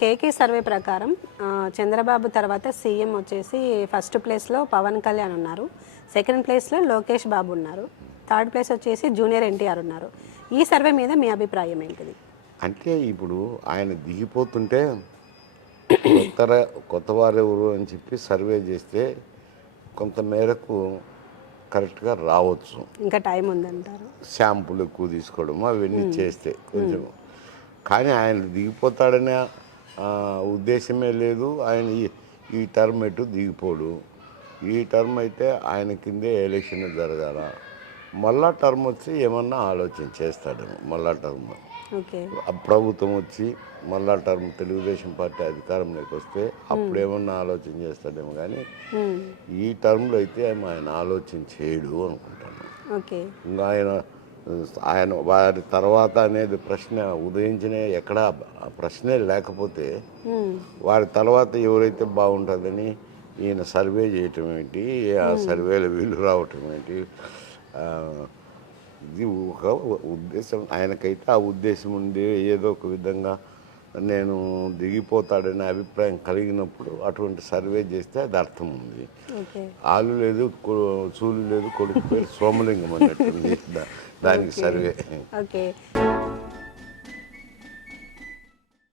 KK survey ప్రకారం చంద్రబాబు తర్వాత CM వచ్చేసి ఫస్ట్ ప్లేస్లో పవన్ కళ్యాణ్ ఉన్నారు. సెకండ్ ప్లేస్లో లోకేష్ బాబు ఉన్నారు. థర్డ్ ప్లేస్ వచ్చేసి జూనియర్ ఎన్టీఆర్ ఉన్నారు. ఈ సర్వే మీద మీ అభిప్రాయం ఏంటిది? అంటే ఇప్పుడు ఆయన దిగిపోతుంటే కొత్త కొత్త వారు ఎవరు అని చెప్పి సర్వే చేస్తే కొంత మేరకు కరెక్ట్గా రావచ్చు. ఇంకా టైం ఉందంటారు. షాంపూలు ఎక్కువ తీసుకోవడం అవన్నీ చేస్తే కొంచెం కానీ ఆయన దిగిపోతాడనే ఉద్దేశమే లేదు. ఆయన ఈ- టర్మ్ ఎటు దిగిపోడు. ఈ టర్మ్ అయితే ఆయన కిందే ఎలక్షన్ జరగాల. మళ్ళా టర్మ్ వచ్చి ఏమన్నా ఆలోచన చేస్తాడేమో మళ్ళా టర్మ్. ప్రభుత్వం వచ్చి మళ్ళా టర్మ్ తెలుగుదేశం పార్టీ అధికారంలోకి వస్తే అప్పుడు ఏమన్నా ఆలోచన చేస్తాడేమో కానీ. ఈ టర్మ్లో అయితే ఆయన ఆలోచన చేయడు అనుకుంటాను. ఇంకా ఆయన ఆయన వారి తర్వాత అనేది ప్రశ్న ఉదయించిన ఎక్కడ ప్రశ్నే లేకపోతే. వారి తర్వాత ఎవరైతే బాగుంటుందని ఈయన సర్వే చేయటం ఏంటి ఆ సర్వేలో వీళ్ళు రావటం ఏంటి ఇది ఒక ఉద్దేశం ఆయనకైతే ఆ ఉద్దేశం ఉండి ఏదో ఒక విధంగా నేను దిగిపోతాడనే అభిప్రాయం కలిగినప్పుడు అటువంటి సర్వే చేస్తే అది అర్థం ఉంది. ఆలు లేదు చూలు లేదు కొడుకు పేరు సోమలింగం అన్నట్టుంది దానికి సర్వే. ఓకే.